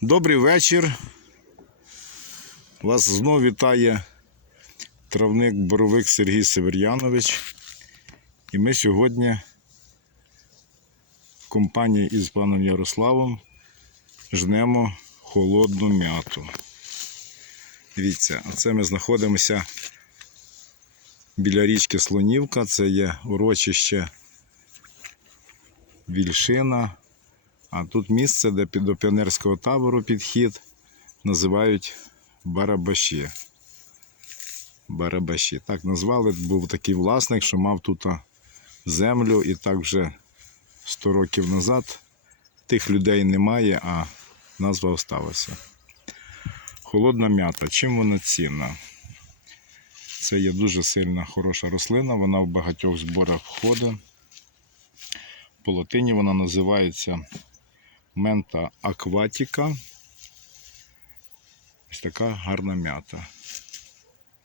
Добрий вечір. Вас знову вітає травник Боровик Сергій Север'янович. І ми сьогодні в компанії із паном Ярославом жнемо холодну м'яту. Дивіться, оце ми знаходимося біля річки Слонівка. Це є урочище Вільшина. А тут місце, де до піонерського табору підхід, називають Барабаші. Барабаші. Так назвали, був такий власник, що мав тут землю, і так вже 100 років назад тих людей немає, а назва осталася. Холодна м'ята. Чим вона цінна? Це є дуже сильна хороша рослина, вона в багатьох зборах входить. По латині вона називається мента акватіка. Ось така гарна м'ята.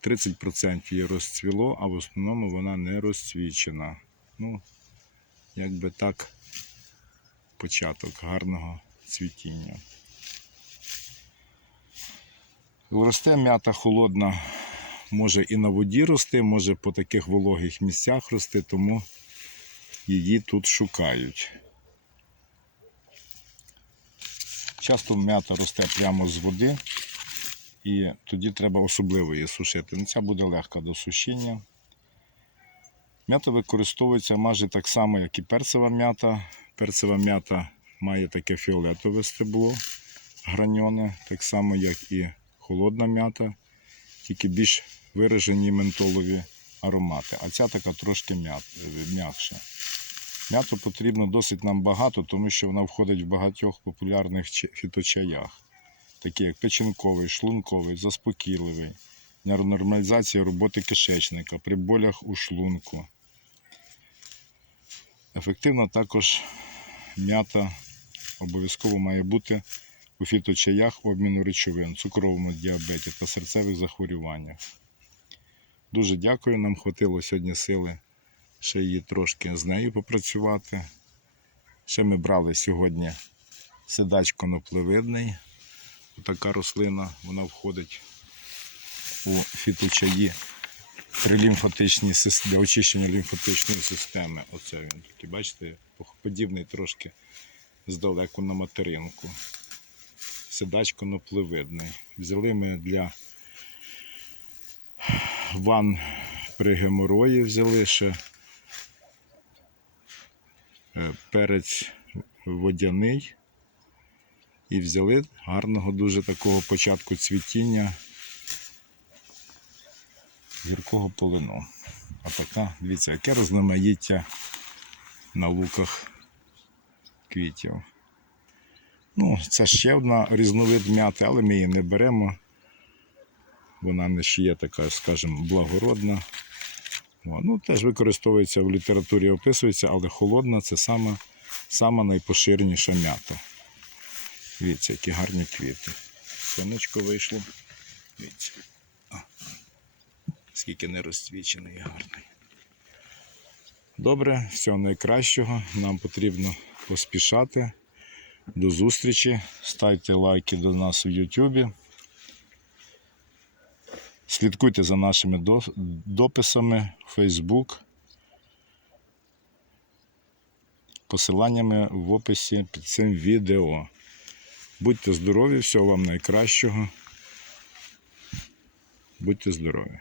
30% її розцвіло, а в основному вона не розцвічена. Ну, якби так, початок гарного цвітіння. Росте м'ята холодна, може і на воді рости, може по таких вологих місцях рости, тому її тут шукають. Часто м'ята росте прямо з води, і тоді треба особливо її сушити. Ця буде легка до сушіння. М'ята використовується майже так само, як і перцева м'ята. Перцева м'ята має таке фіолетове стебло граньоне, так само, як і холодна м'ята, тільки більш виражені ментолові аромати. А ця така трошки м'якша. М'яту потрібно досить нам багато, тому що вона входить в багатьох популярних фіточаях, такі як печінковий, шлунковий, заспокійливий, для роботи кишечника, при болях у шлунку. Ефективна також м'ята обов'язково має бути у фіточаях обміну речовин, цукровому діабеті та серцевих захворюваннях. Дуже дякую, нам хватило сьогодні сили ще її трошки з нею попрацювати. Ще ми брали сьогодні сидач коноплевидний. Така рослина, вона входить у фіточаї при лімфатичній для очищення лімфатичної системи. Оце він такий, бачите, подібний трошки здалеку на материнку. Сидач коноплевидний. Взяли ми для ван при геморої взяли ще перець водяний і взяли гарного дуже такого початку цвітіння гіркого полину. А така, дивіться, яке розноманіття на луках квітів. Ну, це ще одна різновид м'яти, але ми її не беремо. Вона не ще є така, скажімо, благородна. Ну, теж використовується в літературі, описується, але холодна це сама, сама найпоширеніша м'ята. Дивіться, які гарні квіти. Сонечко вийшло. Дивіться. О, скільки не розцвічений і гарний. Добре, всього найкращого. Нам потрібно поспішати. До зустрічі. Ставте лайки до нас у Ютубі. Слідкуйте за нашими дописами Facebook. Посиланнями в описі під цим відео. Будьте здорові, всього вам найкращого. Будьте здорові.